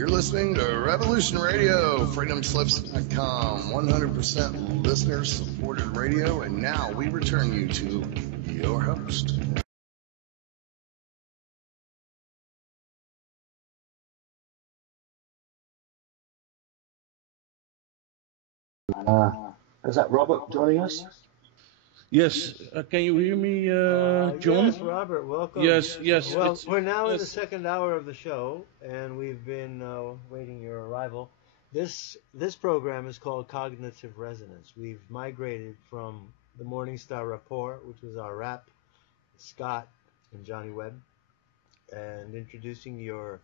You're listening to Revolution Radio, freedomslips.com, 100% listener-supported radio, and now we return you to your host. Is that Robbert joining us? Yes, can you hear me, John? Yes, Robbert, welcome. Yes. Well, we're now in the second hour of the show, and we've been waiting your arrival. This program is called Cognitive Resonance. We've migrated from the Morningstar Report, which was our rap, Scott and Johnny Webb, and introducing you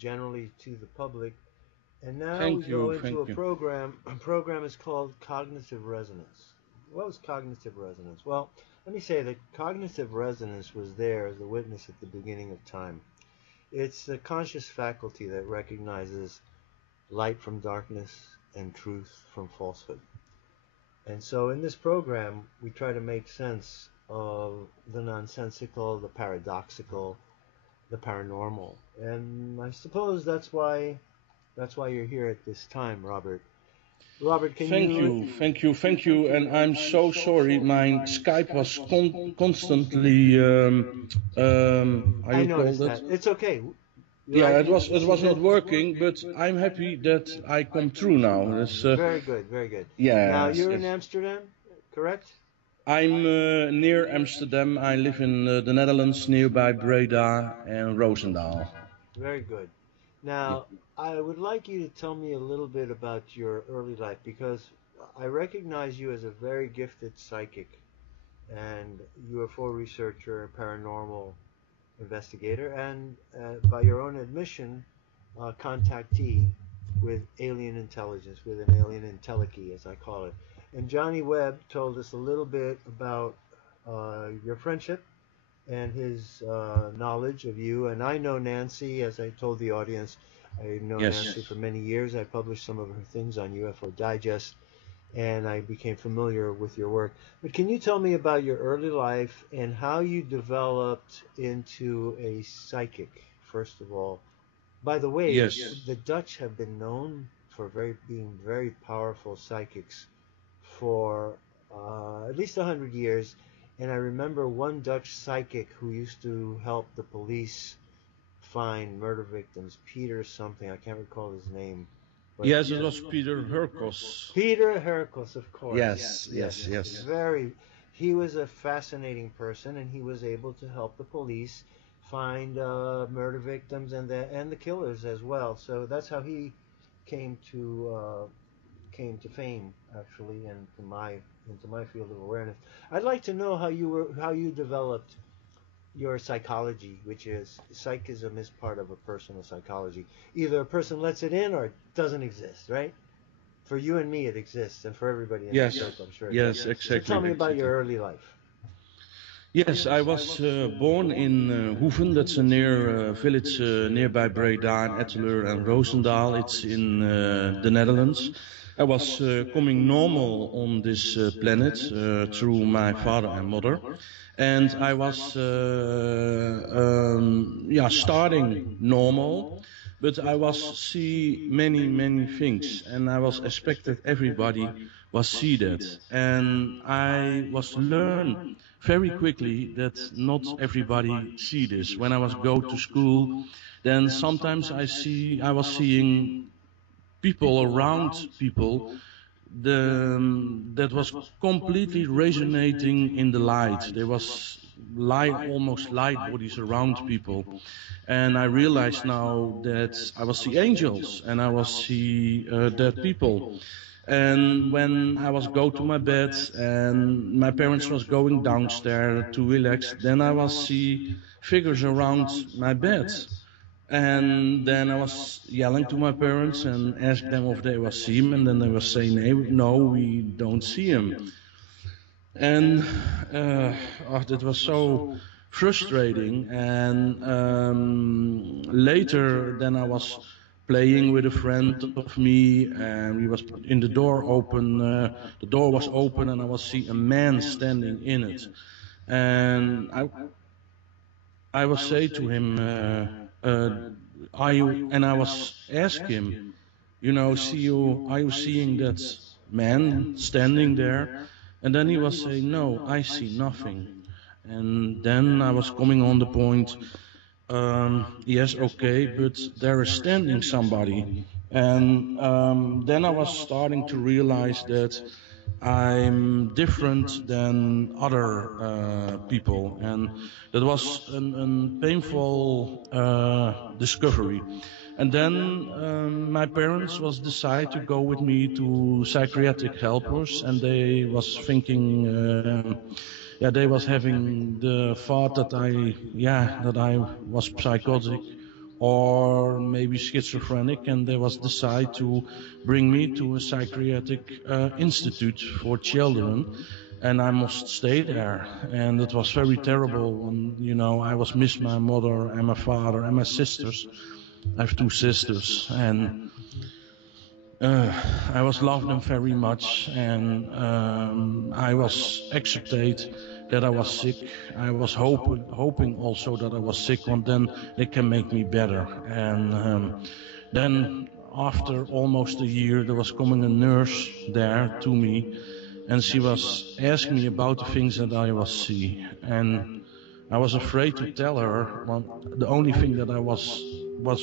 generally to the public. And now we go into a program. A program is called Cognitive Resonance. What was cognitive resonance? Well, let me say that cognitive resonance was there as a witness at the beginning of time. It's the conscious faculty that recognizes light from darkness and truth from falsehood. And so in this program, we try to make sense of the nonsensical, the paradoxical, the paranormal. And I suppose that's why you're here at this time, Robbert. Robbert, Thank you. And I'm so sorry. My Skype was constantly. I noticed that. It's okay. It was not working, but I'm happy that I come through now. Very good. Yeah. Now you're in Amsterdam, correct? I'm near Amsterdam. I live in the Netherlands, nearby Breda and Roosendaal. Very good. Now, I would like you to tell me a little bit about your early life, because I recognize you as a very gifted psychic and UFO researcher, paranormal investigator, and by your own admission, contactee with alien intelligence, with an alien intellechy, as I call it. And Johnny Webb told us a little bit about your friendship and his knowledge of you. And I know Nancy, as I told the audience. I know Nancy for many years. I published some of her things on UFO Digest, and I became familiar with your work. But can you tell me about your early life and how you developed into a psychic, first of all? By the way, the Dutch have been known for being very powerful psychics for at least 100 years. And I remember one Dutch psychic who used to help the police find murder victims, Peter something, I can't recall his name. Yes, it was Peter Herkos. Peter Herkos, of course. Yes. He was a fascinating person, and he was able to help the police find murder victims and the killers as well. So that's how he came to fame, actually, and into my field of awareness. I'd like to know how you developed your psychology, which is psychism is part of a personal psychology. Either a person lets it in or it doesn't exist, right? For you and me, it exists, and for everybody in the circle, I'm sure. Yes, exactly. So tell me about your early life. Yes, I was born in Hoeven. That's a near village nearby Breda, and Etteleur and Roosendaal. It's in the Netherlands. I was coming normal on this planet through my father and mother. And I was starting normal, but I was see many things, and I was expected everybody was see that, and I was learn very quickly that not everybody see this. When I was go to school, then sometimes I was seeing people around people that was completely resonating in the light. There was almost light bodies around people. And I realized now that I was see angels and I was see dead people. And when I was go to my bed and my parents was going downstairs to relax, then I was see figures around my bed. And then I was yelling to my parents and asked them if they was see him, and then they were saying, no, we don't see him. And that was so frustrating. And later, then I was playing with a friend of me, and we was in the door open. The door was open, and I was see a man standing in it. And I was say to him, are you? And I was asking him, are you seeing that man standing there? And then he was saying, no, I see nothing. And then I was coming on the point, yes, okay, but there is standing somebody. And then I was starting to realize that I'm different than other people. And that was a painful discovery. And then my parents was decide to go with me to psychiatric helpers, and they was thinking, they was having the thought that I was psychotic or maybe schizophrenic, and they was decide to bring me to a psychiatric institute for children, and I must stay there. And it was very terrible when I was miss my mother and my father and my sisters. I have two sisters, and I was loved them very much, and I was accepted that I was sick. I was hoping also that I was sick, and then they can make me better. And then after almost a year, there was coming a nurse there to me, and she was asking me about the things that I was seeing, and I was afraid to tell her. Well, the only thing that I was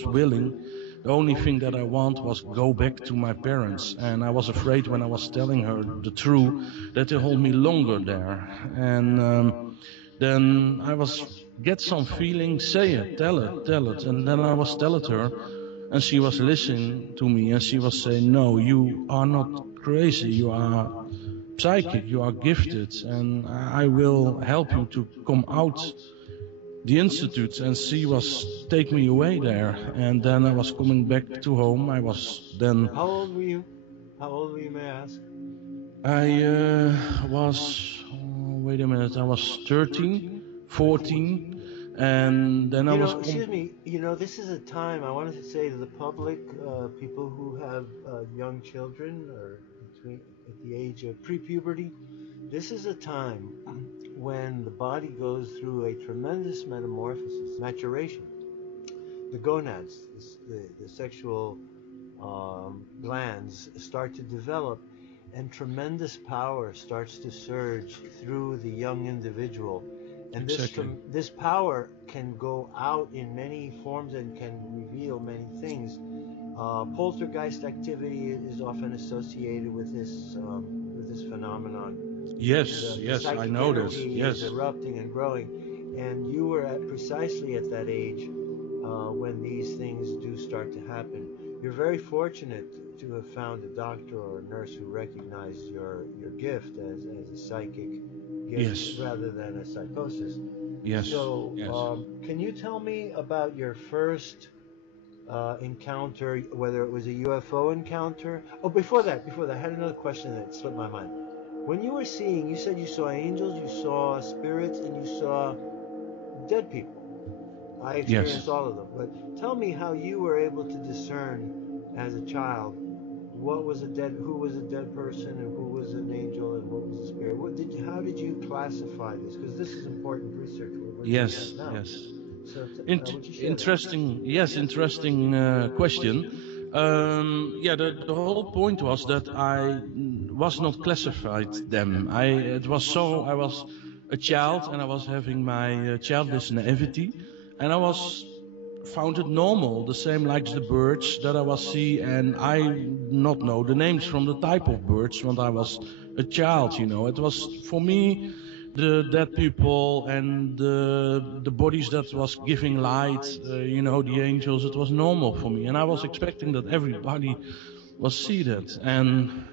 willing, the only thing that I want was go back to my parents. And I was afraid when I was telling her the truth that they hold me longer there. And then I was get some feeling, say it, tell it. And then I was tell it her, and she was listening to me, and she was saying, no, you are not crazy, you are psychic, you are gifted, and I will help you to come out the institute. And she was take me away there, and then I was coming back to home. I was then. How old were you? How old were you, may I ask? I was. Wait a minute. I was 13, 14, and then I was. Excuse me. This is a time I wanted to say to the public, people who have young children or at the age of pre-puberty. This is a time when the body goes through a tremendous metamorphosis, maturation. The gonads, the sexual glands start to develop, and tremendous power starts to surge through the young individual. And this power can go out in many forms and can reveal many things. Poltergeist activity is often associated with this phenomenon. Yes, I know this. Yes, is erupting and growing, and you were precisely at that age when these things do start to happen. You're very fortunate to have found a doctor or a nurse who recognized your gift as a psychic gift rather than a psychosis. Yes. So, yes. Can you tell me about your first encounter, whether it was a UFO encounter? Oh, before that, I had another question that slipped my mind. When you were seeing, you said you saw angels, you saw spirits, and you saw dead people. I experienced all of them. But tell me how you were able to discern as a child who was a dead person, and who was an angel, and what was a spirit. How did you classify this? Because this is important research. Yes. So interesting. Yes, interesting question. The whole point was that I was not classified them. I was a child, and I was having my childish naivety, and I was found it normal, the same like the birds that I was see, and I not know the names from the type of birds when I was a child. It was for me the dead people and the bodies that was giving light, the angels. It was normal for me, and I was expecting that everybody was seated. And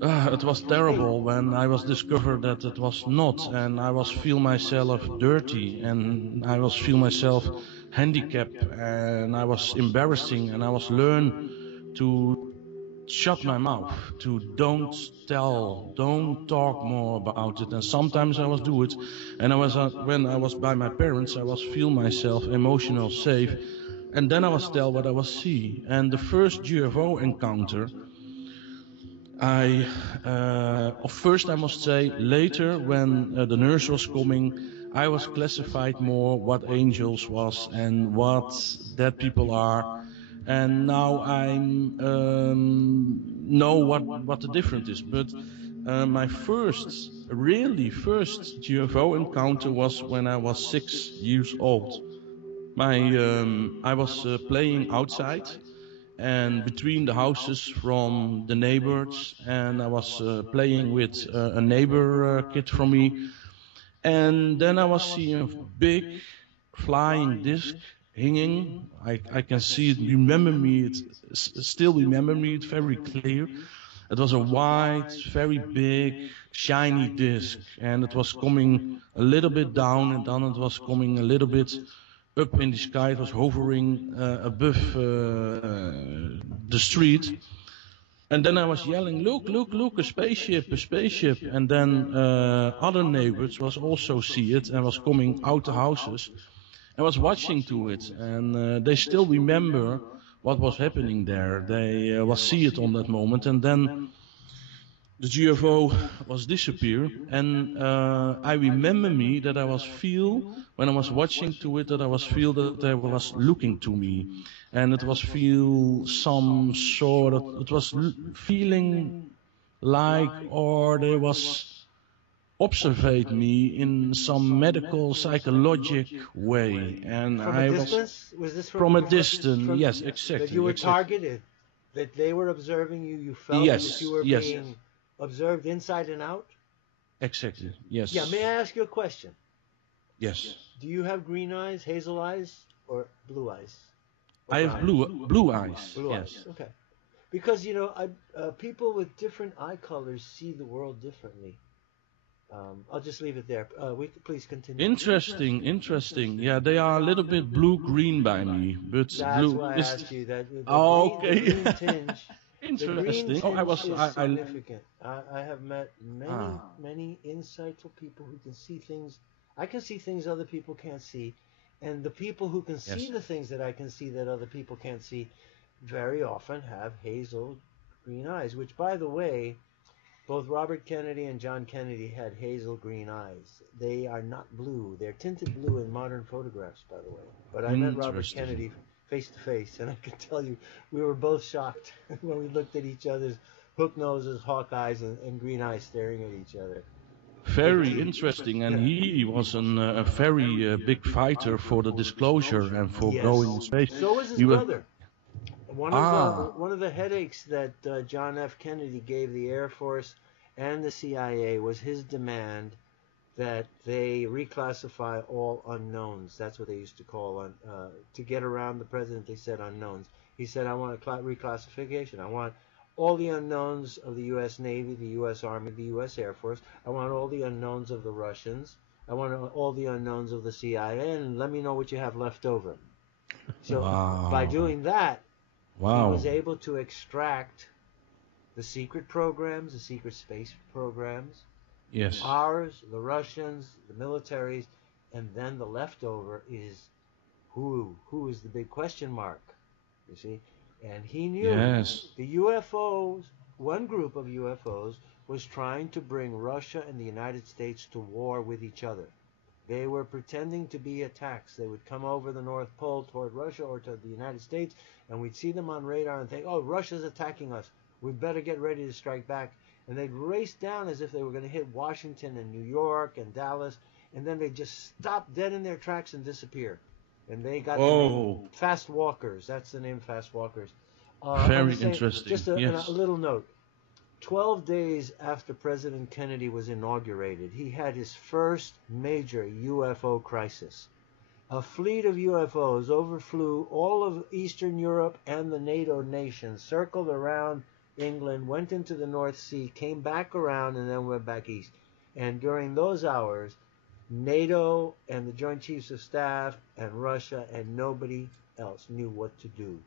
it was terrible when I was discovered that it was not, and I was feel myself dirty, and I was feel myself handicapped, and I was embarrassing, and I was learn to shut my mouth, to don't talk more about it. And sometimes I was do it, and when I was by my parents, I was feel myself emotional safe, and then I was tell what I was see. And the first UFO encounter, First I must say, later when the nurse was coming, I was classified more what angels was and what dead people are, and now I know what the difference is. But my really first UFO encounter was when I was 6 years old. I was playing outside and between the houses from the neighbors, and I was playing with a neighbor kid from me, and then I was seeing a big flying disc hanging. I can see it, remember me, still remember me, it's very clear. It was a white, very big, shiny disc, and it was coming a little bit down, and then it was coming a little bit up in the sky. It was hovering above the street. And then I was yelling, look, look, look, a spaceship, a spaceship. And then other neighbors was also see it and was coming out the houses and was watching to it. And they still remember what was happening there. They was see it on that moment. And then the UFO was disappear, and I remember me that I was feel when I was watching to it that I was feel that they was looking to me, and it was feel some sort of it was feeling like or they was observate me in some medical psychologic way, and From a I distance? Was this from a distance. Yes, that exactly. you were Exactly. targeted, that they were observing you, you felt that Yes, you were yes, being observed inside and out? exactly. Yeah, Yes, may I ask you a question? yes. Do you have green eyes, hazel eyes, or blue eyes? Or I have brown eyes? blue eyes. Blue eyes, Yes. okay. Because, you know, people with different eye colors see the world differently. I'll just leave it there. Please continue. Interesting, interesting. Yeah, they are a little bit blue-green by me, but That's blue why I is. asked you that Oh, the okay. green tinge. The green Interesting. Oh, I tinge was. is I. significant. I have met many, Ah. many insightful people who can see things. I can see things other people can't see. And the people who can see Yes. the things that I can see that other people can't see very often have hazel green eyes, which, by the way, both Robert Kennedy and John Kennedy had hazel green eyes. They are not blue. They're tinted blue in modern photographs, by the way. But I met Robert Interesting. Kennedy face to face, and I can tell you we were both shocked when we looked at each other's hook noses, hawk eyes, and green eyes staring at each other. Big Very teeth. interesting, and Yeah. he was a very big fighter for the disclosure and for going in Yes. space. So was his He was. brother. Ah. One of the headaches that John F. Kennedy gave the Air Force and the CIA was his demand that they reclassify all unknowns. That's what they used to call to get around the president. They said unknowns. He said, "I want a reclassification. I want all the unknowns of the U.S. Navy, the U.S. Army, the U.S. Air Force. I want all the unknowns of the Russians. I want all the unknowns of the CIA, and let me know what you have left over." So by Wow. doing that, he was Wow. able to extract the secret programs, the secret space programs, Yes. ours, the Russians, the militaries, and then the leftover is who is the big question mark, you see? And he knew Yes. the UFOs, one group of UFOs was trying to bring Russia and the United States to war with each other. They were pretending to be attacks. They would come over the North Pole toward Russia or to the United States, and we'd see them on radar and think, oh, Russia's attacking us. We better get ready to strike back. And they'd race down as if they were going to hit Washington and New York and Dallas, and then they'd just stop dead in their tracks and disappear. And they got the name Oh, Fast Walkers. That's the name, Fast Walkers. On the very same, interesting. just a Yes. little note. 12 days after President Kennedy was inaugurated, he had his first major UFO crisis. A fleet of UFOs overflew all of Eastern Europe and the NATO nations, circled around England, went into the North Sea, came back around, and then went back east. And during those hours, NATO and the Joint Chiefs of Staff and Russia and nobody else knew what to do,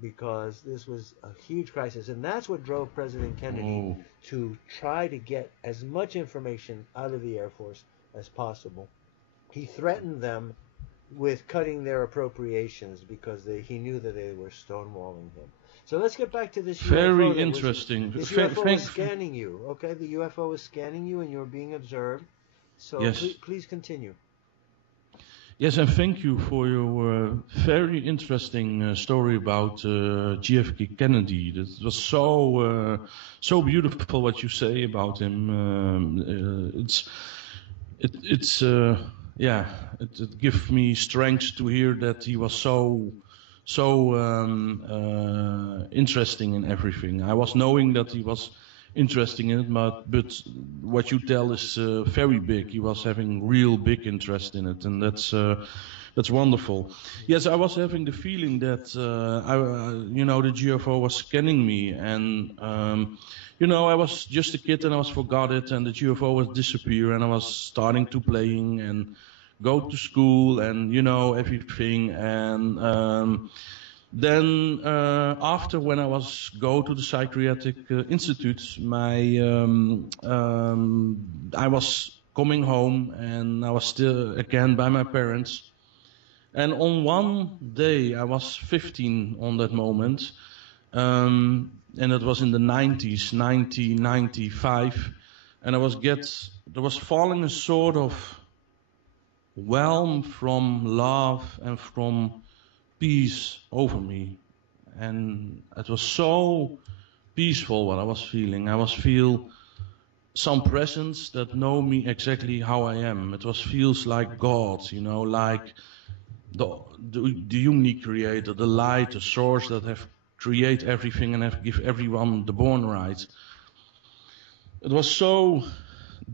because this was a huge crisis. And that's what drove President Kennedy Oh. to try to get as much information out of the Air Force as possible. He threatened them with cutting their appropriations because he knew that they were stonewalling him. So let's get back to this Very UFO. interesting. This UFO was scanning you, okay? The UFO was scanning you and you were being observed. So Yes. please continue. Yes, and thank you for your very interesting story about JFK Kennedy. That was so beautiful what you say about him. It gives me strength to hear that he was so interesting in everything. I was knowing that he was interesting in it, but what you tell is very big. He was having real big interest in it, and that's wonderful. Yes, I was having the feeling that the UFO was scanning me, and I was just a kid and I was forgot it, and the UFO was disappear, and I was starting to playing and go to school and everything, and then after, when I was go to the psychiatric institute, I was coming home and I was still again by my parents. And on one day, I was 15 on that moment, and it was in the 90s, 1995, and there was falling a sort of whelm from love and from peace over me, and it was so peaceful what I was feeling. I was feel some presence that know me exactly how I am. It feels like God, like the unique creator, the light, the source that have create everything and have give everyone the born right. It was so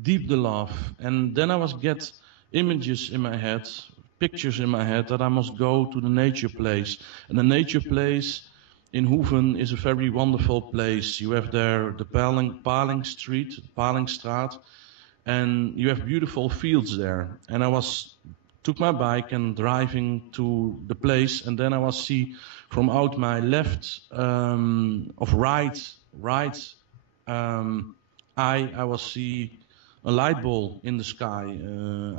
deep, the love, and then I was get images in my head, pictures in my head, that I must go to the nature place. And the nature place in Hoeven is a very wonderful place. You have there the Palingstraat, and you have beautiful fields there. And I took my bike and driving to the place, and then I was see from out my left right eye, I was see a light ball in the sky.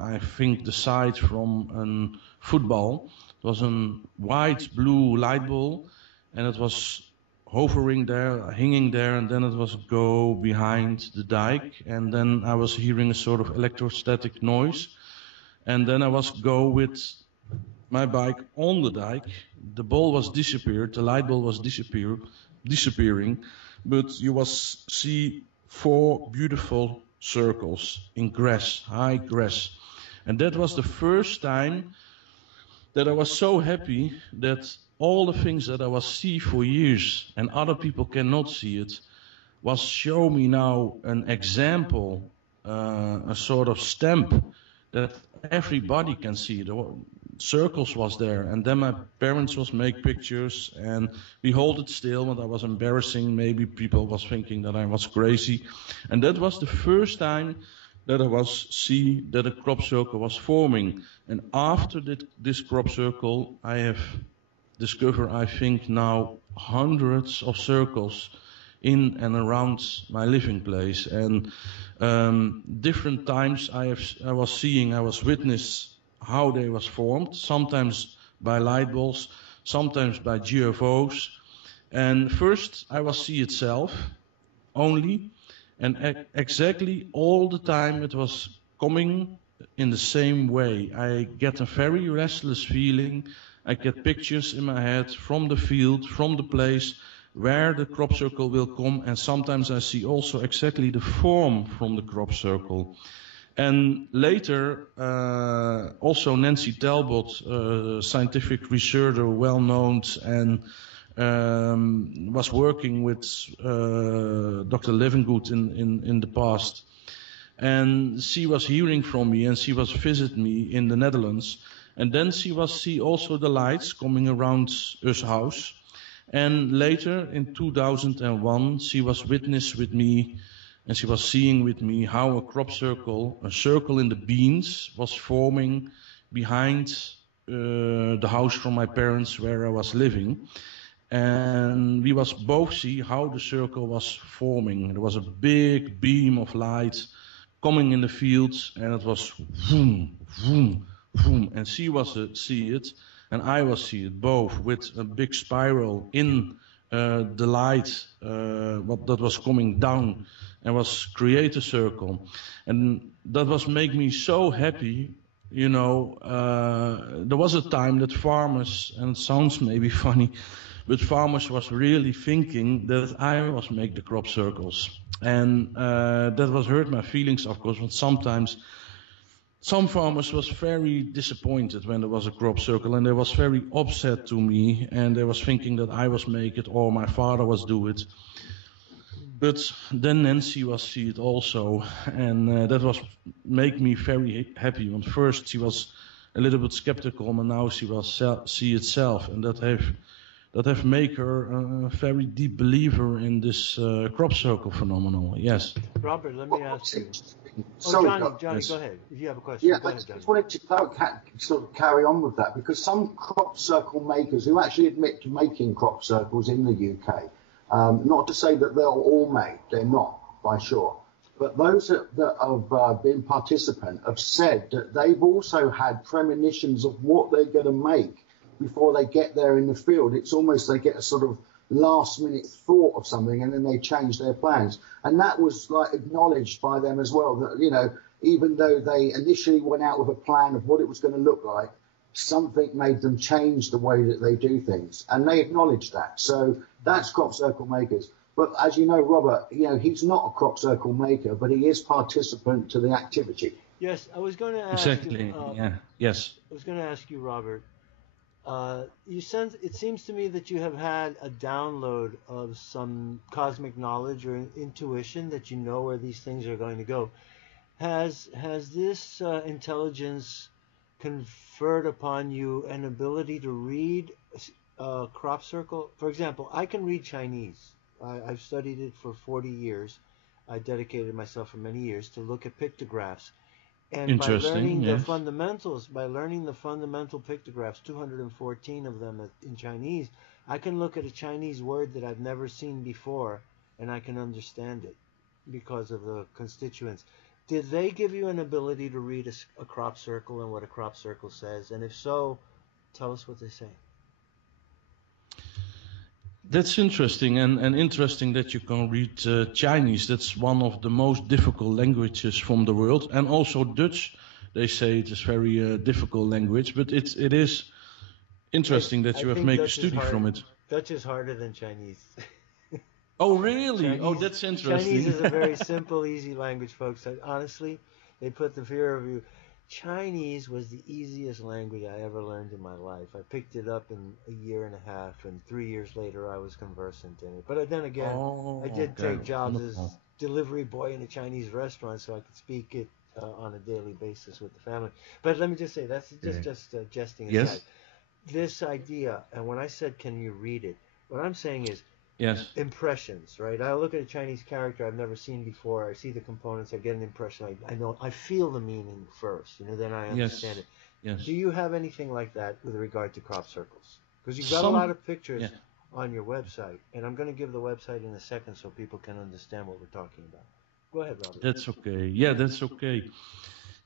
I think the size from a football. It was a white blue light ball, and it was hovering there, hanging there, and then it was go behind the dike, and then I was hearing a sort of electrostatic noise, and then I was go with my bike on the dike. The ball was disappeared, the light ball was disappearing, but you was see 4 beautiful circles in grass, high grass. And that was the first time that I was so happy that all the things that I was see for years and other people cannot see it was show me now an example, a sort of stamp that everybody can see. The circles was there, and then my parents was make pictures, and we hold it still, and I was embarrassing. Maybe people was thinking that I was crazy, and that was the first time that I was see that a crop circle was forming. And after this crop circle, I have discovered, I think now, hundreds of circles in and around my living place, and different times I was witness how they was formed, sometimes by light balls, sometimes by UFOs. And first I was see itself only, and exactly all the time it was coming in the same way. I get a very restless feeling. I get pictures in my head from the field, from the place where the crop circle will come, and sometimes I see also exactly the form from the crop circle. And later, also Nancy Talbot, scientific researcher, well known, and was working with Dr. Levengood in the past. And she was hearing from me, and she was visit me in the Netherlands. And then she see also the lights coming around us house. And later, in 2001, she was witness with me, and she was seeing with me how a crop circle, a circle in the beans, was forming behind the house from my parents where I was living. And we was both see how the circle was forming. There was a big beam of light coming in the fields, and it was vroom, vroom, vroom. And she was see it, and I was see it both, with a big spiral in the light that was coming down and was create a circle, and that was make me so happy. There was a time that farmers, and it sounds maybe funny, but farmers was really thinking that I was make the crop circles, and that was hurt my feelings, of course. But sometimes some farmers was very disappointed when there was a crop circle, and they was very upset to me, and they was thinking that I was make it or my father was do it. But then Nancy was see it also, and that was make me very happy. When first she was a little bit skeptical, but now she was see itself, and that have make her a very deep believer in this crop circle phenomenon. Yes. Robert, let me ask you. Sorry, Johnny, yes. Go ahead. If you have a question, Yeah, go I ahead, Johnny. just wanted to sort of carry on with that, because some crop circle makers who actually admit to making crop circles in the UK, not to say that they're all made, they're not, by sure, but those that have been participant have said that they've also had premonitions of what they're going to make before they get there in the field. It's almost they get a sort of last minute thought of something and then they change their plans. And that was like acknowledged by them as well, that, even though they initially went out with a plan of what it was going to look like, something made them change the way that they do things. And they acknowledged that. So that's crop circle makers. But as you know, Robert, he's not a crop circle maker, but he is participant to the activity. Yes, I was going to ask Exactly. you. Yeah. Yes. I was going to ask you, Robert. It seems to me that you have had a download of some cosmic knowledge or intuition that you know where these things are going to go. Has this intelligence conferred upon you an ability to read a crop circle? For example, I can read Chinese. I've studied it for 40 years. I dedicated myself for many years to look at pictographs. And by learning the fundamental pictographs, 214 of them in Chinese, I can look at a Chinese word that I've never seen before, and I can understand it because of the constituents. Did they give you an ability to read a crop circle and what a crop circle says? And if so, tell us what they say. That's interesting, and interesting that you can read Chinese. That's one of the most difficult languages from the world, and also Dutch. They say it is very difficult language, but it is interesting that you have made a study from it. Dutch is harder than Chinese. Oh, really? That's interesting. Chinese is a very simple, easy language, folks. Honestly, they put the fear of you. Chinese was the easiest language I ever learned in my life. I picked it up in a year and a half, and 3 years later I was conversant in it. But then again, I did take jobs as delivery boy in a Chinese restaurant, so I could speak it on a daily basis with the family. But let me just say, that's just jesting aside. Yes. This idea, and when I said, can you read it, what I'm saying is, yes, impressions, right? I look at a Chinese character I've never seen before. I see the components. I get an impression. I know. I feel the meaning first. Then I understand it. Yes. Do you have anything like that with regard to crop circles? Because you've got a lot of pictures on your website, and I'm going to give the website in a second so people can understand what we're talking about. Go ahead, Robert. That's okay. Yeah, that's okay.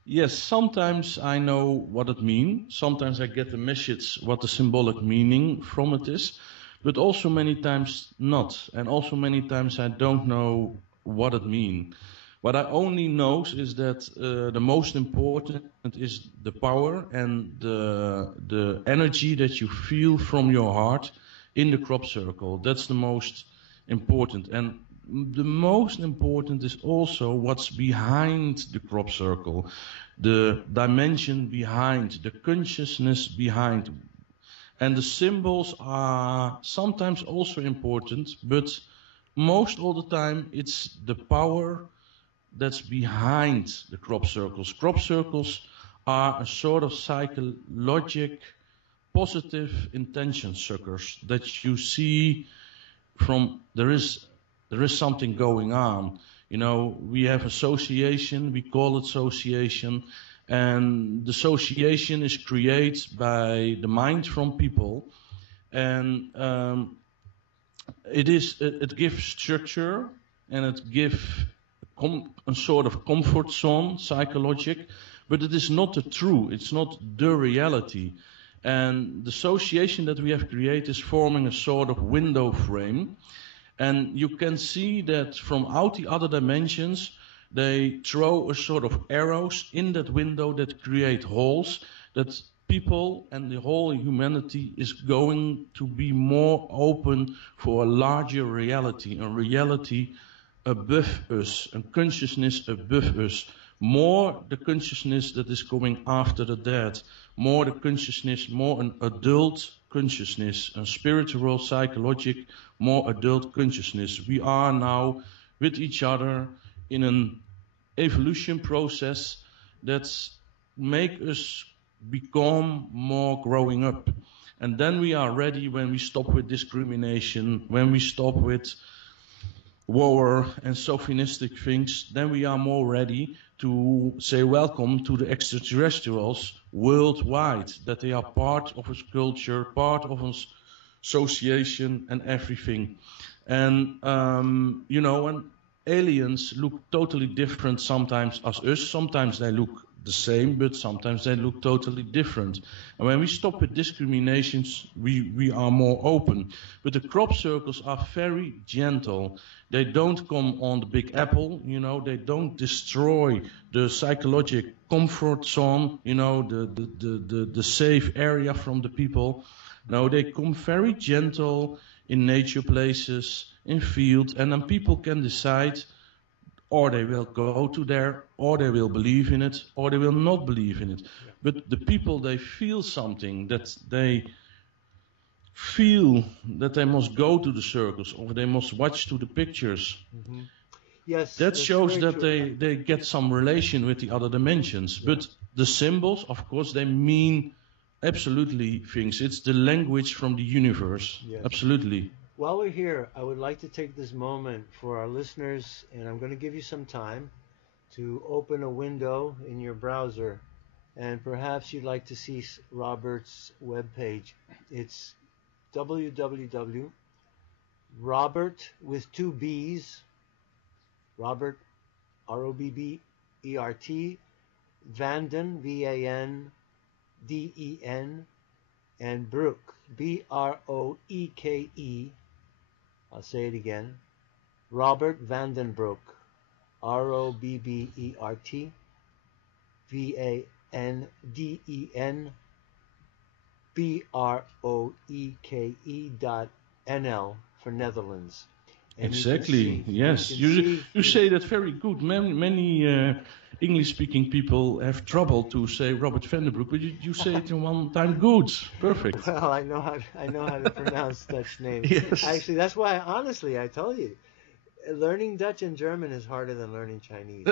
Yes, sometimes I know what it means. Sometimes I get the message what the symbolic meaning from it is. But also many times not, and also many times I don't know what it means. What I only know is that the most important is the power and the energy that you feel from your heart in the crop circle. That's the most important. And the most important is also what's behind the crop circle, the dimension behind, the consciousness behind. And the symbols are sometimes also important, but most all the time it's the power that's behind the crop circles. Crop circles are a sort of psychologic positive intention suckers that you see from there is something going on. We have association, we call it association. And the association is created by the mind from people, and it gives structure and it gives a sort of comfort zone, psychologic, but it is not the true. It's not the reality. And the association that we have created is forming a sort of window frame. And you can see that from out the other dimensions, they throw a sort of arrows in that window that create holes that people and the whole humanity is going to be more open for a larger reality, a reality above us, a consciousness above us, more the consciousness that is coming after the dead, more the consciousness, more an adult consciousness, a spiritual, psychologic, more adult consciousness. We are now with each other in an evolution process that's make us become more growing up. And then we are ready when we stop with discrimination, when we stop with war and chauvinistic things, then we are more ready to say welcome to the extraterrestrials worldwide, that they are part of us culture, part of us association and everything. And, and aliens look totally different sometimes as us, sometimes they look the same, but sometimes they look totally different. And when we stop with discriminations, we are more open. But the crop circles are very gentle. They don't come on the big apple, they don't destroy the psychological comfort zone, the safe area from the people. No, they come very gentle in nature places, in field, and then people can decide, or they will go to there, or they will believe in it, or they will not believe in it. But the people, they feel something, that they feel that they must go to the circles, or they must watch to the pictures. Mm-hmm. Yes, that shows that true. they get some relation with the other dimensions. Yeah. But the symbols, of course, they mean absolutely things. It's the language from the universe. Yes. Absolutely. While we're here, I would like to take this moment for our listeners, and I'm going to give you some time to open a window in your browser, and perhaps you'd like to see Robbert's webpage. It's www.Robbert with two B's, Robbert, Robbert, Vanden, VANDEN, and Broeke, BROEKE. I'll say it again. Robbert Vanden Broeke, ROBBERT, VANDEN, BROEKE.NL for Netherlands. And exactly. Yes. You say that very good. Many English-speaking people have trouble to say Robert van den Broek, but you say it in one time good. Perfect. Well, I know how to pronounce Dutch names. Yes. Actually, that's why honestly I told you, learning Dutch and German is harder than learning Chinese.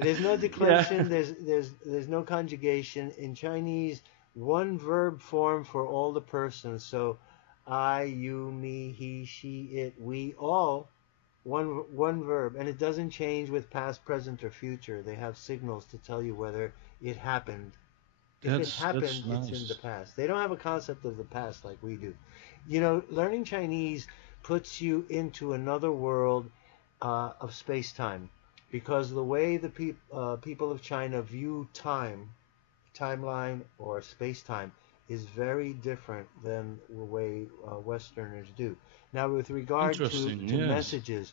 There's no declension. Yeah. There's no conjugation in Chinese. One verb form for all the persons. So I, you, me, he, she, it, we, all, one verb, and it doesn't change with past, present, or future. They have signals to tell you whether it happened. If it happened, nice. It's in the past. They don't have a concept of the past like we do. Learning Chinese puts you into another world of space-time, because the way the people of China view timeline, or space-time, is very different than the way Westerners do. Now, with regard to messages,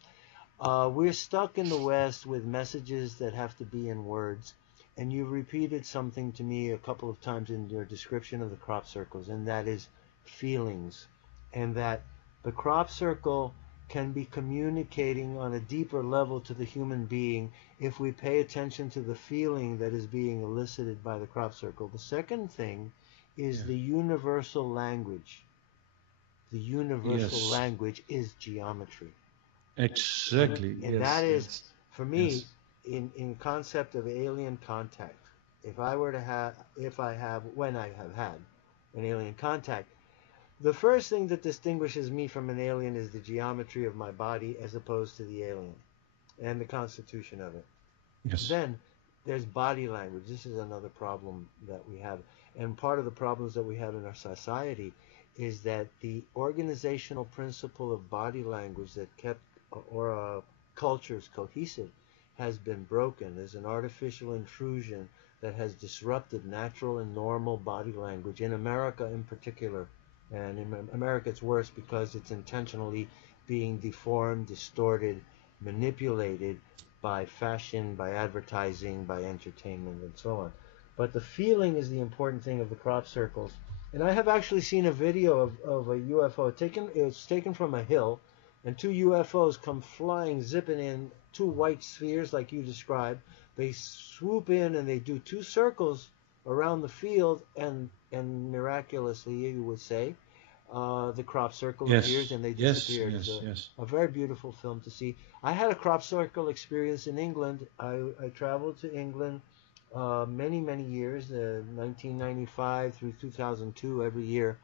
we're stuck in the West with messages that have to be in words. And you repeated something to me a couple of times in your description of the crop circles, and that is feelings. And that the crop circle can be communicating on a deeper level to the human being if we pay attention to the feeling that is being elicited by the crop circle. The second thing is the universal language. The universal language is geometry. Exactly. And that is, for me, in concept of alien contact. When I have had an alien contact, the first thing that distinguishes me from an alien is the geometry of my body as opposed to the alien and the constitution of it. Yes. Then there's body language. This is another problem that we have. And part of the problems that we have in our society is that the organizational principle of body language that kept cultures cohesive has been broken. There's an artificial intrusion that has disrupted natural and normal body language in America in particular. And in America it's worse because it's intentionally being deformed, distorted, manipulated by fashion, by advertising, by entertainment, and so on. But the feeling is the important thing of the crop circles. And I have actually seen a video of a UFO it's taken from a hill, and two UFOs come flying, zipping in, two white spheres like you described. They swoop in and they do two circles around the field, and miraculously, you would say, the crop circle appears and they disappeared. It's a very beautiful film to see. I had a crop circle experience in England. I traveled to England many years, 1995 through 2002, every year,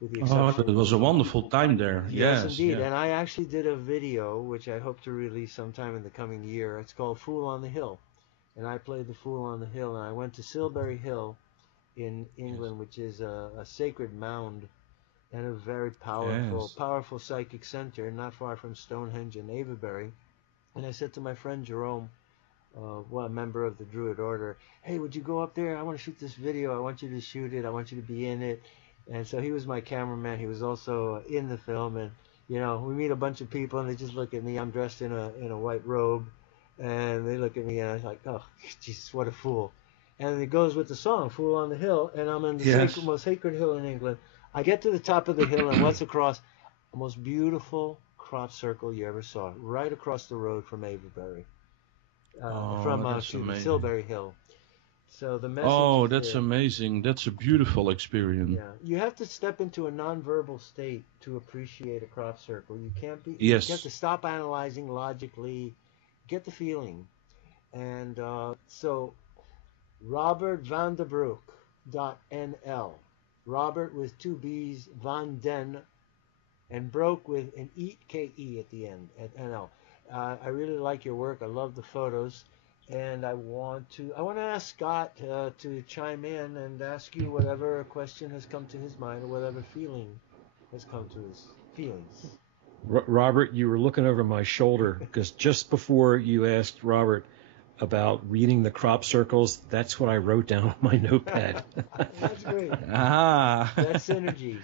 with the exception. Oh, it was a wonderful time there. Yes, indeed. Yeah. And I actually did a video, which I hope to release sometime in the coming year. It's called Fool on the Hill. And I played the Fool on the Hill, and I went to Silbury Hill in England, which is a sacred mound and a very powerful psychic center, not far from Stonehenge and Avebury. And I said to my friend Jerome, a member of the Druid Order, hey, would you go up there? I want to shoot this video. I want you to shoot it. I want you to be in it. And so he was my cameraman. He was also in the film. And, you know, we meet a bunch of people, and they just look at me. I'm dressed in a white robe. And they look at me, and I'm like, oh, Jesus, what a fool. And it goes with the song, Fool on the Hill. And I'm in the most sacred hill in England. I get to the top of the hill, and what's across? The most beautiful crop circle you ever saw, right across the road from Avebury. From Silbury Hill. So the message that's amazing. That's a beautiful experience. Yeah, you have to step into a nonverbal state to appreciate a crop circle. You can't be. Yes. You have to stop analyzing logically, get the feeling, and so Robbert van der Broeke .nl, Robbert with two B's, Van Den, and Broeke with an E-K-E at the end at NL. I really like your work. I love the photos, and I want to ask Scott to chime in and ask you whatever question has come to his mind or whatever feeling has come to his feelings. Robert, you were looking over my shoulder because just before you asked Robert about reading the crop circles, that's what I wrote down on my notepad. That's great. That's synergy.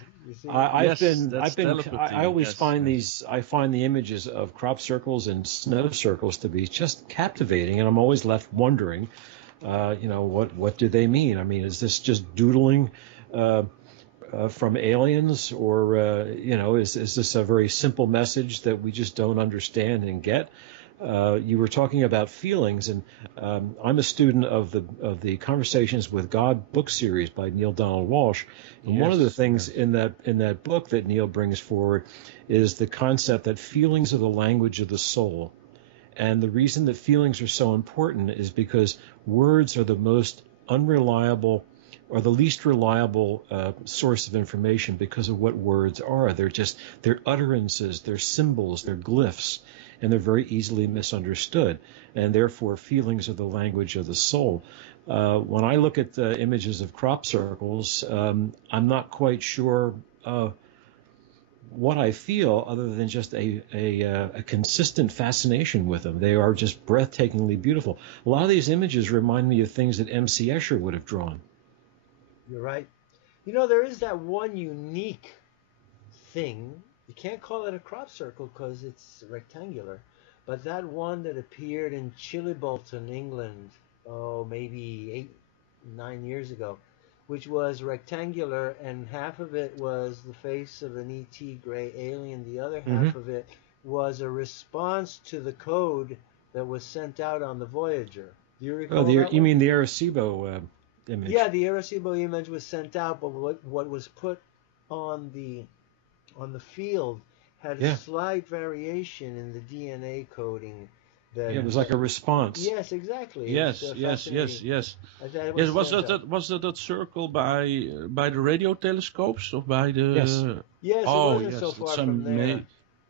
I always find I find the images of crop circles and snow circles to be just captivating, and I'm always left wondering, what do they mean? I mean, is this just doodling from aliens, or is this a very simple message that we just don't understand and get? You were talking about feelings, and I'm a student of the Conversations with God book series by Neil Donald Walsh. And one of the things in that book that Neil brings forward is the concept that feelings are the language of the soul. And the reason that feelings are so important is because words are the most unreliable or the least reliable source of information because of what words are. They're utterances, they're symbols, they're glyphs, and they're very easily misunderstood. And therefore, feelings are the language of the soul. When I look at images of crop circles, I'm not quite sure what I feel other than just a consistent fascination with them. They are just breathtakingly beautiful. A lot of these images remind me of things that M.C. Escher would have drawn. You're right. There is that one unique thing. You can't call it a crop circle because it's rectangular, but that one that appeared in Chilibolton, England, maybe 8-9 years ago, which was rectangular, and half of it was the face of an ET gray alien. The other half of it was a response to the code that was sent out on the Voyager. Do you recall that you mean the Arecibo image? Yeah, the Arecibo image was sent out, but what was put on the field had a slight variation in the DNA coding. It was like a response. Yes, exactly. Yes. Was that circle by the radio telescopes or by the? Yes. It wasn't so far from there.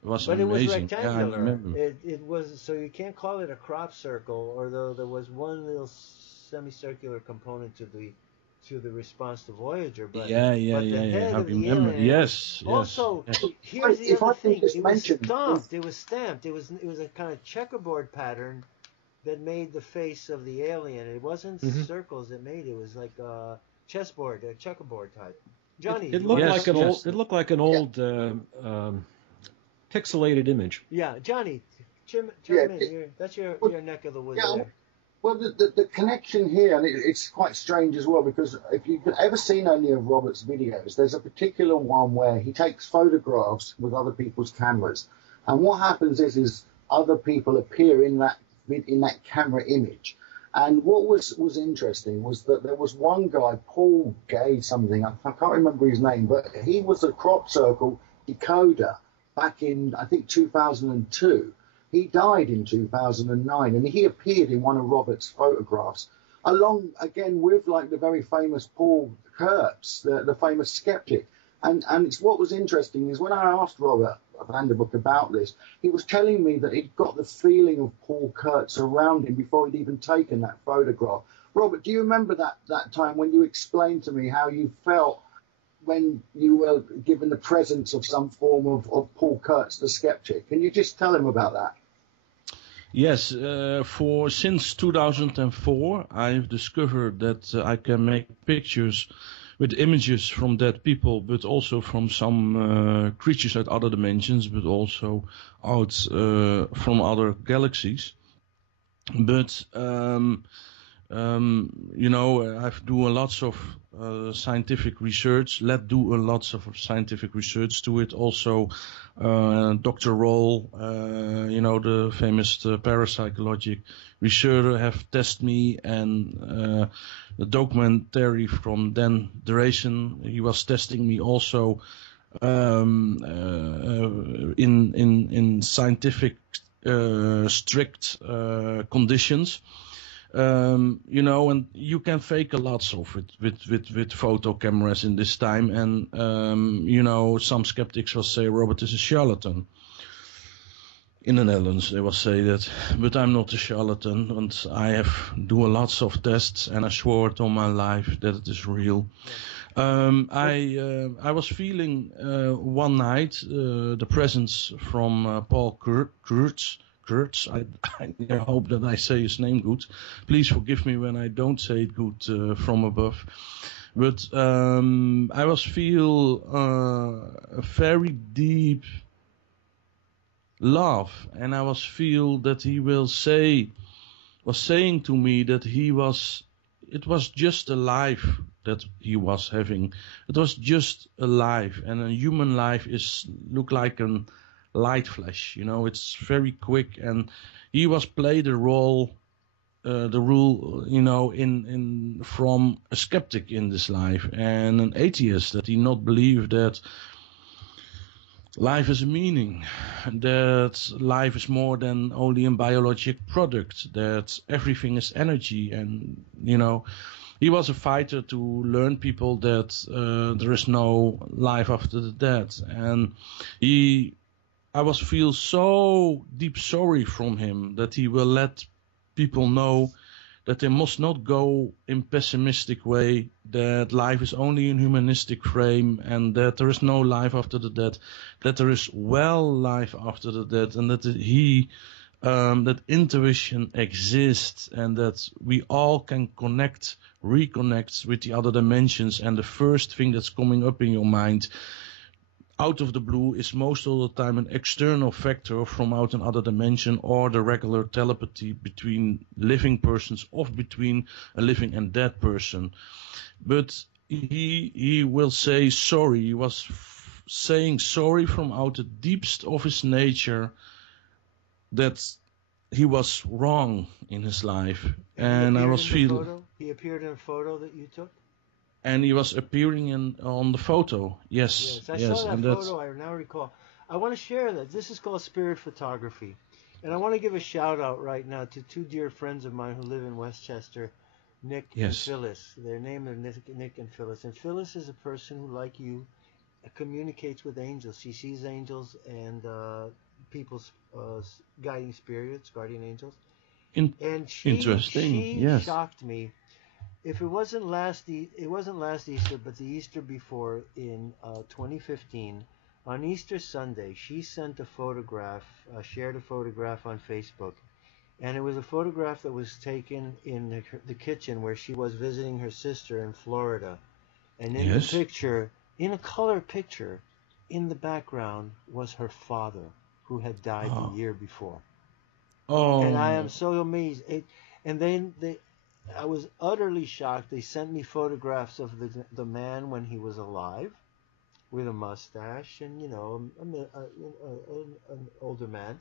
But it was rectangular. It was, so you can't call it a crop circle, although there was one little semicircular component to the response to Voyager. But I remember. Yes. Also, here's the other thing. It was stamped. It was a kind of checkerboard pattern that made the face of the alien. It wasn't circles that made it. It was like a chessboard, a checkerboard type. Johnny, It you looked wanna- like an Yes. old. It looked like an old pixelated image. Yeah, Johnny, chime Yeah, in. That's your neck of the woods yeah, there. well, the connection here, and it's quite strange as well, because if you've ever seen any of Robert's videos, there's a particular one where he takes photographs with other people's cameras, and what happens is other people appear in that camera image. And what was interesting was that there was one guy, Paul Gay something, I can't remember his name, but he was a crop circle decoder back in, I think, 2002. He died in 2009, and he appeared in one of Robert's photographs, along, again, with, like, the very famous Paul Kurtz, the famous skeptic. And it's what was interesting is when I asked Robert Vanderbook about this, he was telling me that he'd got the feeling of Paul Kurtz around him before he'd even taken that photograph. Robert, do you remember that time when you explained to me how you felt when you were given the presence of some form of Paul Kurtz, the skeptic? Can you just tell him about that? Yes, since 2004, I've discovered that I can make pictures with images from dead people, but also from some creatures at other dimensions, but also out from other galaxies. But you know, I've do lots of scientific research. Do a lots of scientific research to it. Also, Dr. Roll, you know, the famous parapsychologic researcher, have tested me, and the documentary from Dan Duration, he was testing me also in scientific strict conditions. You know, and you can fake a lot of it with photo cameras in this time, and you know, some skeptics will say Robert is a charlatan. In the Netherlands, they will say that, but I'm not a charlatan, and I have do lots of tests, and I swore it on my life that it is real. I was feeling one night the presence from Paul Kurtz. I hope that I say his name good. Please forgive me when I don't say it good from above. But I was feel a very deep love, and I was feel that he was saying to me that it was just a life that he was having. It was just a life, and a human life look like a light flash, you know, it's very quick, and he was played the role, you know, in from a skeptic in this life and an atheist, that he not believe that life has a meaning, that life is more than only a biologic product, that everything is energy. And, you know, he was a fighter to learn people that there is no life after the death. And I was feel so deep sorry from him that he will let people know that they must not go in pessimistic way, that life is only in humanistic frame, and that there is no life after the death, that there is life after the death, and that that intuition exists, and that we all can reconnect with the other dimensions. And the first thing that's coming up in your mind out of the blue is most of the time an external factor from out another dimension, or the regular telepathy between living persons or between a living and dead person. But he will say sorry. He was saying sorry from out the deepest of his nature that he was wrong in his life. And I was feeling... He appeared in a photo that you took? And he was appearing on the photo. Yes. I saw that photo. I now recall. I want to share that. This is called spirit photography, and I want to give a shout out right now to two dear friends of mine who live in Westchester, Nick and Phyllis. Their name is Nick and Phyllis. And Phyllis is a person who, like you, communicates with angels. She sees angels and people's guiding spirits, guardian angels. And she shocked me. If it wasn't last Easter, but the Easter before in 2015, on Easter Sunday, she sent a photograph, shared a photograph on Facebook, And it was a photograph that was taken in the kitchen where she was visiting her sister in Florida. And in the Yes. picture, in a color picture, in the background was her father, who had died the Oh. year before. And I am Oh. so amazed. And then I was utterly shocked. They sent me photographs of the man when he was alive, with a mustache and an older man,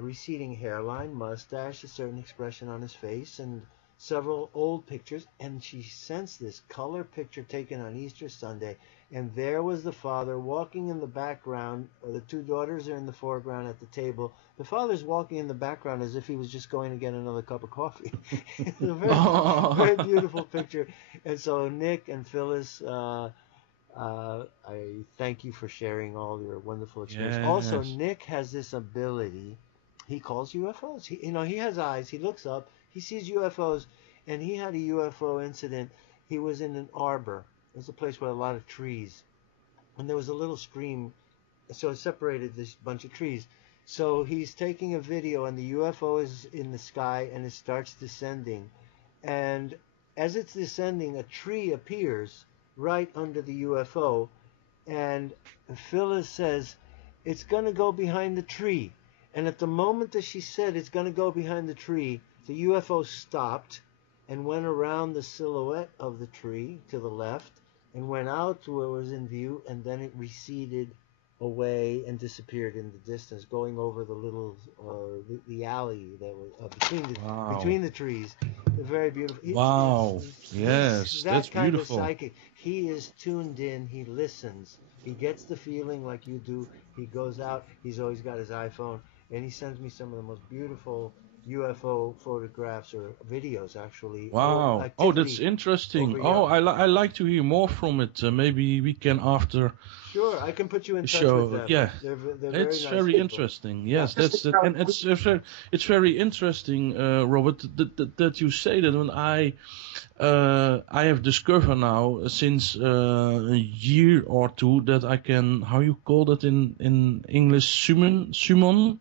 receding hairline, mustache, a certain expression on his face, and several old pictures. And she sensed this color picture taken on Easter Sunday, and there was the father walking in the background. The two daughters are in the foreground at the table. The father's walking in the background as if he was just going to get another cup of coffee. It's a very, very beautiful picture. And so Nick and Phyllis, I thank you for sharing all your wonderful experience. Also, Yes. Nick has this ability. He calls UFOs. He has eyes. He looks up. He sees UFOs, and he had a UFO incident. He was in an arbor. It was a place with a lot of trees, and there was a little stream, so it separated this bunch of trees. So he's taking a video, and the UFO is in the sky, and it starts descending. And as it's descending, a tree appears right under the UFO, and Phyllis says, "It's going to go behind the tree." And at the moment that she said it's going to go behind the tree, the UFO stopped and went around the silhouette of the tree to the left and went out to where it was in view, and then it receded away and disappeared in the distance, going over the little the alley that was between the trees. Very beautiful. Wow. Yes, He's that's that kind of beautiful. psychic. He is tuned in. He listens. He gets the feeling like you do. He goes out. He's always got his iPhone, and he sends me some of the most beautiful UFO photographs or videos, actually. Wow. Oh, that's Activity interesting. over Oh, Europe. I like to hear more from it. Maybe we can after Sure, I can put you in the touch with show. them. Yeah, They're very it's nice very people. interesting. Yeah. Yes, that's that, and it's very interesting, Robert, that you say that. When I have discovered now since a year or two that I can, how you call that in English, summon UFOs,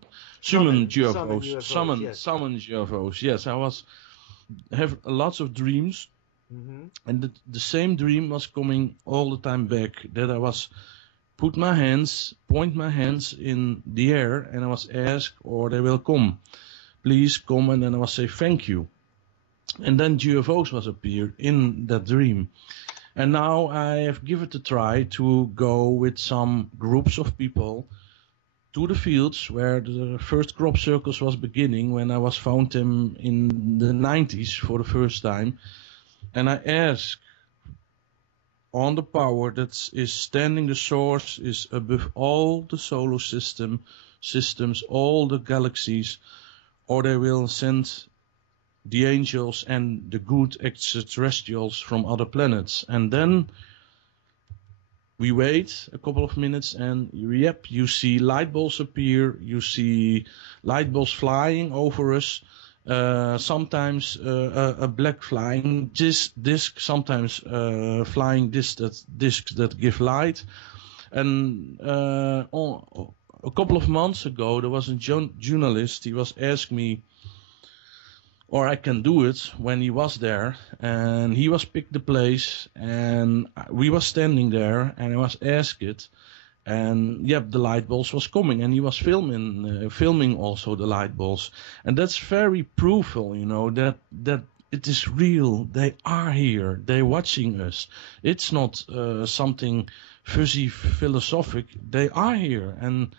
Yes. summon UFOs. Yes, I have lots of dreams, Mm-hmm. and the same dream was coming all the time back. That I was point my hands in the air, and I was asked, or they will come, please come, and then I was say thank you, and then UFOs was appeared in that dream. And now I have given it a try to go with some groups of people to the fields where the first crop circles was beginning, when I was found them in the 90s for the first time. And I ask on the power that is standing, the source is above all the solar systems, all the galaxies, or they will send the angels and the good extraterrestrials from other planets. And then we wait a couple of minutes, and yep, you see light balls appear, you see light balls flying over us, sometimes a black flying disc, sometimes flying discs that give light. And a couple of months ago, there was a journalist, he was asking me, or I can do it, when he was there, and he was picked the place, and we was standing there, and I was asked it, and yep, the light balls was coming, and he was filming also the light balls, and that's very prooful, that it is real. They are here. They're watching us. It's not something fuzzy philosophic. They are here, and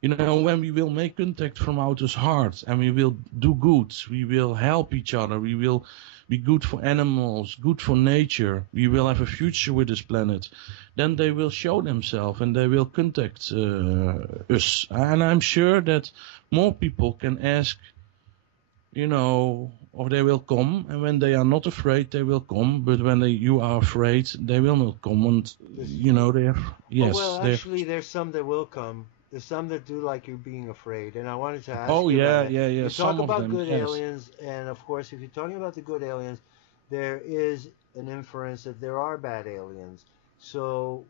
when we will make contact from outer heart, and we will do good, we will help each other, we will be good for animals, good for nature, we will have a future with this planet, then they will show themselves and they will contact us. And I'm sure that more people can ask, or they will come, and when they are not afraid, they will come, but when you are afraid, they will not come. And, they have, yes. Well, actually, there's some that will come. There's some that do like you being afraid, and I wanted to ask Oh, you about yeah, that. yeah, yeah. You Some talk of about them, good yes. aliens, and of course, if you're talking about the good aliens, there is an inference that there are bad aliens. So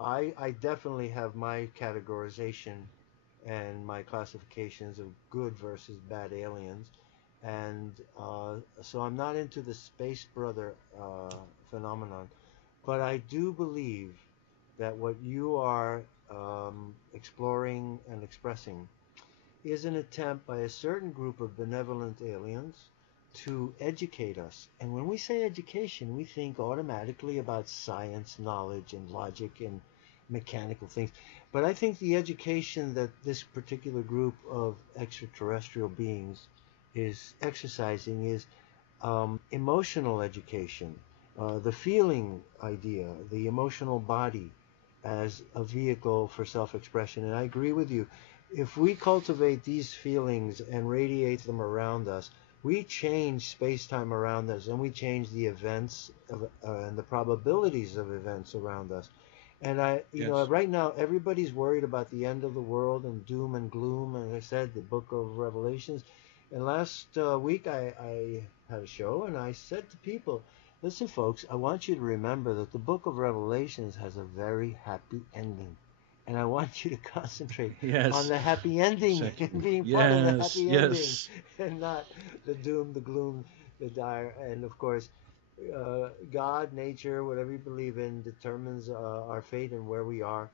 I definitely have my categorization and my classifications of good versus bad aliens. And so I'm not into the space brother phenomenon. But I do believe that what you are exploring and expressing is an attempt by a certain group of benevolent aliens to educate us. And when we say education, we think automatically about science, knowledge, and logic and mechanical things. But I think the education that this particular group of extraterrestrial beings is exercising is emotional education, the feeling idea, the emotional body as a vehicle for self-expression. And I agree with you. If we cultivate these feelings and radiate them around us, we change space-time around us, and we change the events and the probabilities of events around us. And you know, right now everybody's worried about the end of the world and doom and gloom. And as I said, the Book of Revelations. And last week I had a show, and I said to people, listen, folks, I want you to remember that the Book of Revelations has a very happy ending. And I want you to concentrate on the happy ending and being part of the happy ending, and not the doom, the gloom, the dire. And of course, God, nature, whatever you believe in, determines our fate and where we are.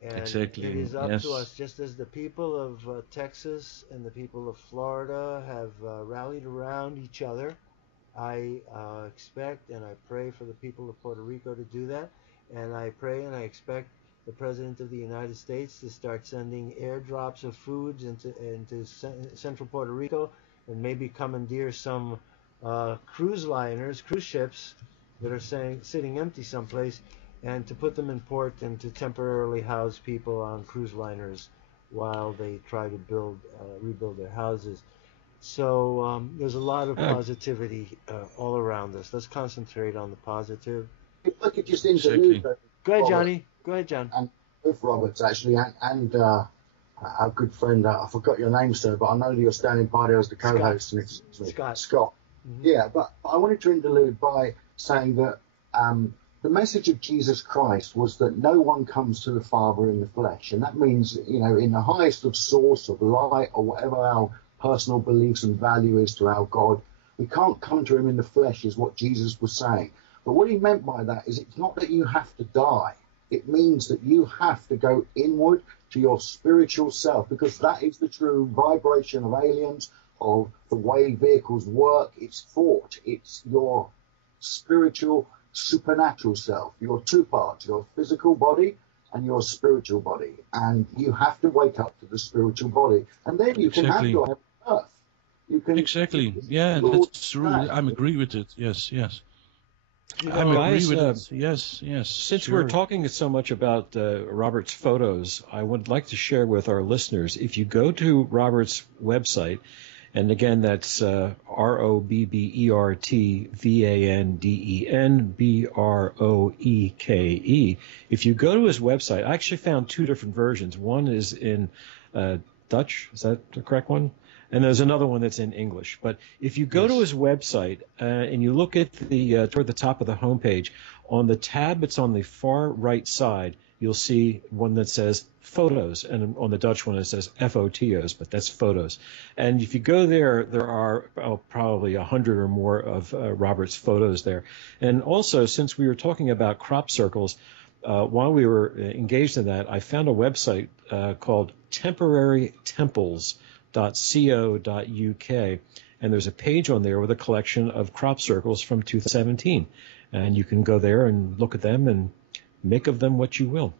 And it is up to us, just as the people of Texas and the people of Florida have rallied around each other. I expect and I pray for the people of Puerto Rico to do that. And I pray and I expect the President of the United States to start sending airdrops of foods into central Puerto Rico, and maybe commandeer some cruise ships that are sitting empty someplace, and to put them in port and to temporarily house people on cruise liners while they try to rebuild their houses. So there's a lot of positivity all around us. Let's concentrate on the positive. If I could just interlude. Go ahead, Johnny. Go ahead, John. And with Roberts, actually, and our good friend, I forgot your name, sir, but I know that you're standing by there as the co-host. And it's Scott. Mm-hmm. Yeah, but I wanted to interlude by saying that the message of Jesus Christ was that no one comes to the Father in the flesh. And that means, you know, in the highest of source of light or whatever our personal beliefs and value is to our God, we can't come to him in the flesh, is what Jesus was saying. But what he meant by that is it's not that you have to die. It means that you have to go inward to your spiritual self, because that is the true vibration of aliens, of the way vehicles work. It's thought. It's your spiritual, supernatural self, your two parts, your physical body and your spiritual body. And you have to wake up to the spiritual body. And then you can have your earth. You can, yeah, that's true. I agree with it. Yes. I agree with it. Yes. Since we're talking so much about Robert's photos, I would like to share with our listeners, if you go to Robert's website, and again, that's ROBBERTVANDENBROEKE. If you go to his website, I actually found two different versions. One is in Dutch. Is that the correct one? And there's another one that's in English. But if you go to his website and you look at the toward the top of the homepage, on the tab that's on the far right side, you'll see one that says photos, and on the Dutch one it says FOTOs, but that's photos. And if you go there, there are probably 100 or more of Robert's photos there. And also, since we were talking about crop circles, while we were engaged in that, I found a website called temporarytemples.co.uk, and there's a page on there with a collection of crop circles from 2017. And you can go there and look at them and make of them what you will.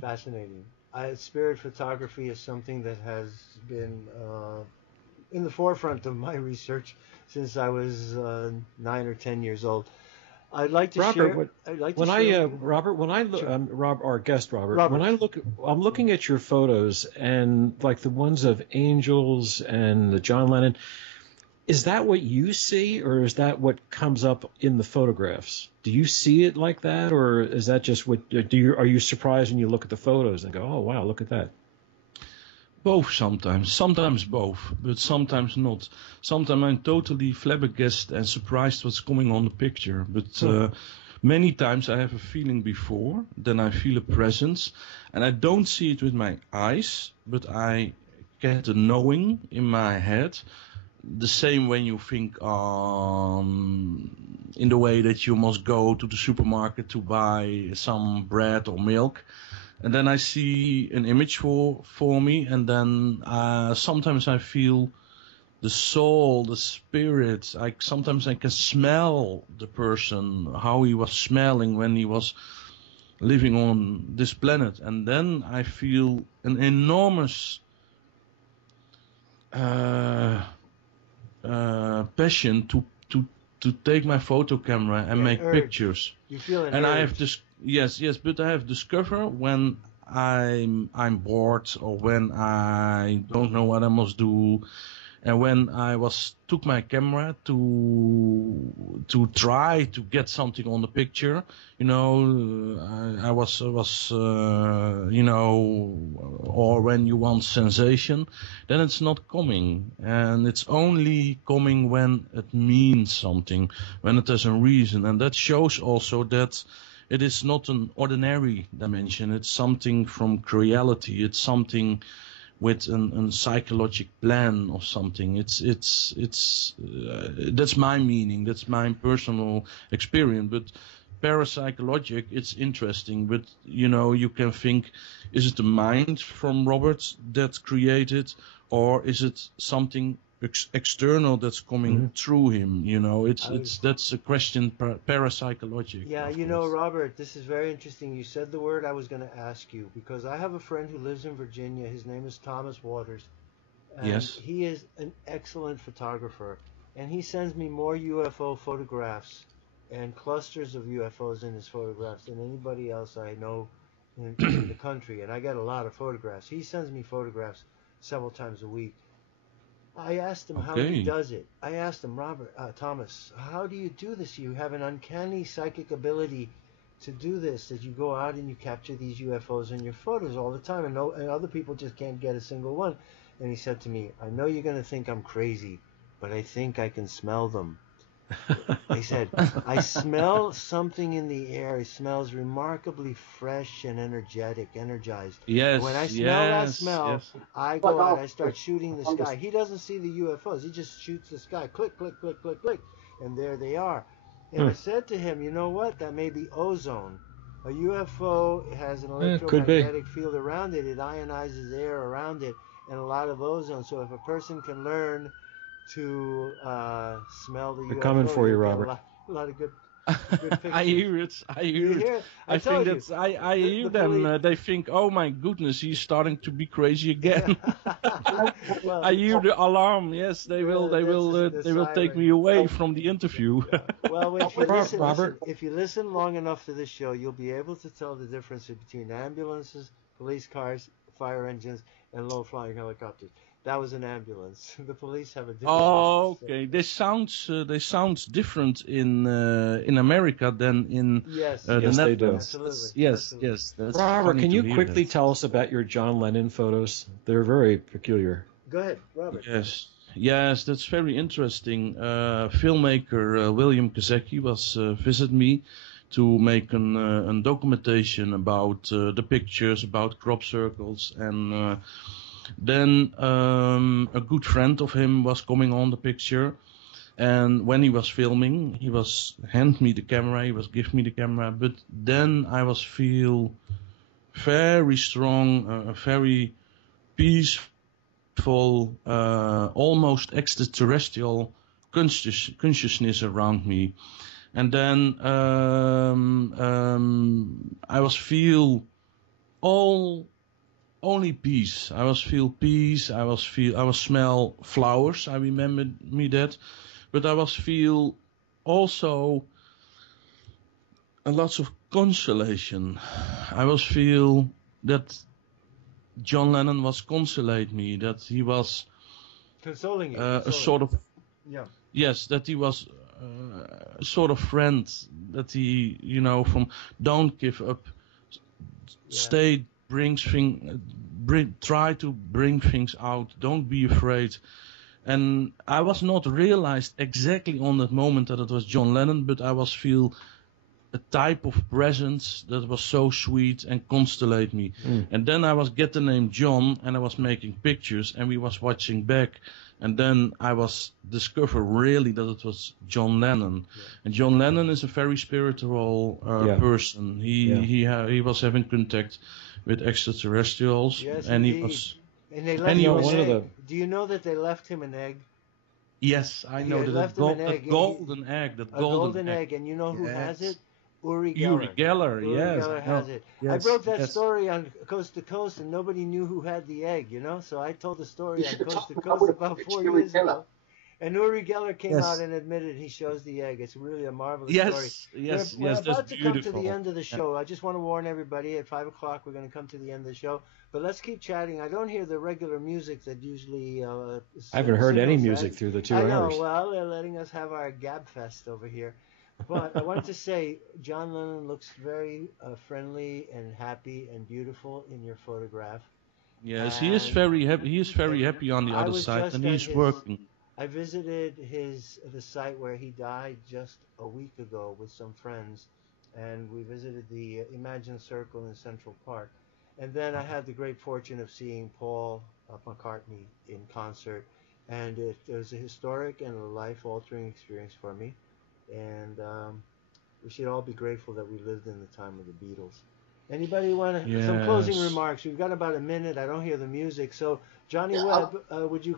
Fascinating. Spirit photography is something that has been in the forefront of my research since I was 9 or 10 years old. I'd like to share. Robert, when I look, our guest Robert, when I look, I'm looking at your photos, and like the ones of angels and the John Lennon. Is that what you see, or is that what comes up in the photographs? Do you see it like that, or is that just what? Are you surprised when you look at the photos and go, "Oh wow, look at that"? Both sometimes both, but sometimes not. Sometimes I'm totally flabbergasted and surprised what's going on in the picture. But Many times I have a feeling before, then I feel a presence, and I don't see it with my eyes, but I get a knowing in my head. The same when you think in the way that you must go to the supermarket to buy some bread or milk. And then I see an image for me, and then sometimes I feel the soul, the spirit. Sometimes I can smell the person, how he was smelling when he was living on this planet. And then I feel an enormous passion to take my photo camera and make pictures. You feel an and urge. I have this yes, but I have discovered when I'm bored or when I don't know what I must do, and when I took my camera to try to get something on the picture, I was or when you want sensation, then it's not coming, and it's only coming when it means something, when it has a reason, and that shows also that it is not an ordinary dimension. It's something from reality. It's something with a psychological plan or something. It's that's my meaning. That's my personal experience. But parapsychologic, it's interesting. But you can think: is it the mind from Robbert that created, or is it something external that's coming through him? That's a question. Parapsychologic. Yeah, Robbert, this is very interesting. You said the word I was going to ask you, because I have a friend who lives in Virginia. His name is Thomas Waters. And yes. He is an excellent photographer, and he sends me more UFO photographs and clusters of UFOs in his photographs than anybody else I know in the country. And I get a lot of photographs. He sends me photographs several times a week. I asked him how he does it. I asked him, Thomas, how do you do this? You have an uncanny psychic ability to do this, that you go out and you capture these UFOs in your photos all the time, and other people just can't get a single one. And he said to me, I know you're going to think I'm crazy, but I think I can smell them. He said, I smell something in the air. It smells remarkably fresh and energized. Yes. When I smell that smell, yes. I go out, I start shooting the sky. He doesn't see the UFOs. He just shoots the sky. Click, click, click, click, click. And there they are. And I said to him, you know what? That may be ozone. A UFO has an electromagnetic field around it. It ionizes air around it and a lot of ozone. So if a person can learn to smell the UFO, coming for you, Robert. A lot of good pictures. I hear it. I hear them. They think, oh my goodness, he's starting to be crazy again. Well, I hear the alarm. Yes, they will take me away from the interview. Well, if you listen long enough to this show, you'll be able to tell the difference between ambulances, police cars, fire engines, and low-flying helicopters. That was an ambulance. The police have a different. Oh, okay. They sounds different in America than in yes, the yes, they do. Absolutely. Yes. That's Robert, can you quickly tell us about your John Lennon photos? They're very peculiar. Go ahead, Robert. Yes, that's very interesting. Filmmaker William Kazecki was visit me to make a documentation about the pictures, about crop circles, and then a good friend of him was coming on the picture, and when he was filming, he was hand me the camera, he was give me the camera, but then I was feel very strong, very peaceful, almost extraterrestrial consciousness around me. And then I was feel only peace. I was feel peace. I was smell flowers. I remember me that, but I was feel also a lot of consolation. I was feel that John Lennon was consolate me, that he was consoling you, a sort of yes, that he was a sort of friend, that he from don't give up, stay. Try to bring things out. Don't be afraid. And I was not realized exactly on that moment that it was John Lennon, but I was feel a type of presence that was so sweet and constellate me. And then I was get the name John, and I was making pictures, and we was watching back, and then I was discover really that it was John Lennon. And John Lennon is a very spiritual person. He was having contact with extraterrestrials, Yes, and indeed. he was. And they left him an egg. Do you know that they left him an egg? Yes, I know that golden egg. That golden egg. And you know who has it? Uri Geller. Uri Geller has it. Yes, I broke that story on Coast to Coast, and nobody knew who had the egg, you know? So I told the story on Coast to Coast about 4 years ago. And Uri Geller came out and admitted he shows the egg. It's really a marvelous story. We're about to come to the end of the show. I just want to warn everybody, at 5 o'clock we're going to come to the end of the show. But let's keep chatting. I don't hear the regular music that usually... I haven't heard any music through the 2 hours. I know. Well, they're letting us have our gab fest over here. But I wanted to say, John Lennon looks very friendly and happy and beautiful in your photograph. Yes, he is very happy. He is very happy on the other side, and he's working. I visited the site where he died just a week ago with some friends, and we visited the Imagine Circle in Central Park. And then I had the great fortune of seeing Paul McCartney in concert, and it was a historic and a life-altering experience for me. And we should all be grateful that we lived in the time of the Beatles. Anybody want some closing remarks? We've got about a minute. I don't hear the music. So, Johnny Webb, would you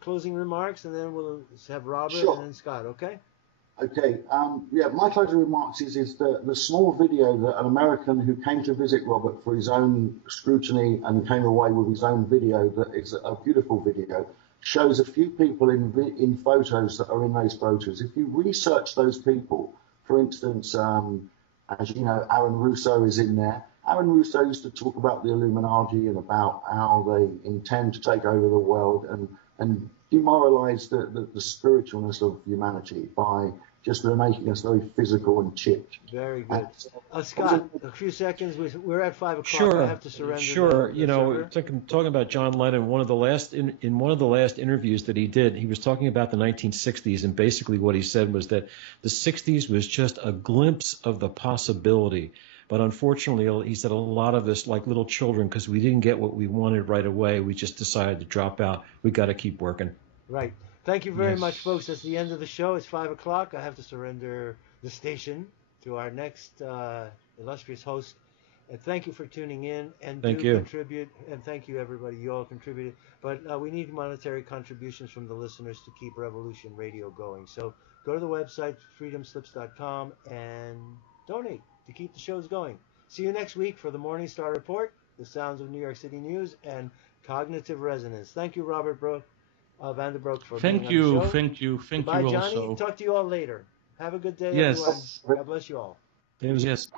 closing remarks, and then we'll have Robert and then Scott, okay? Okay. My closing remarks is the small video that an American who came to visit Robbert for his own scrutiny and came away with his own video, that is a beautiful video, shows a few people in photos that are in those photos. If you research those people, for instance, as you know, Aaron Russo is in there. Aaron Russo used to talk about the Illuminati and about how they intend to take over the world and demoralize the spiritualness of humanity by just making us very physical and chipped. Very good. Scott, a few seconds. We're at 5 o'clock. Sure. I have to surrender. Sure. Talking about John Lennon, one of the last interviews that he did, he was talking about the 1960s, and basically what he said was that the 60s was just a glimpse of the possibility. But unfortunately, he said a lot of us, like little children, because we didn't get what we wanted right away, we just decided to drop out. We got to keep working. Right. Thank you very much, folks. That's the end of the show. It's 5 o'clock. I have to surrender the station to our next illustrious host. And thank you for tuning in. And contribute. And thank you, everybody. You all contributed. But we need monetary contributions from the listeners to keep Revolution Radio going. So go to the website, freedomslips.com, and donate to keep the shows going. See you next week for the Morningstar Report, the sounds of New York City news, and cognitive resonance. Thank you, Robert Vanderbroek, for being on the show. Thank you Bye, Johnny. also. Talk to you all later. Have a good day, everyone. God bless you all. Yes.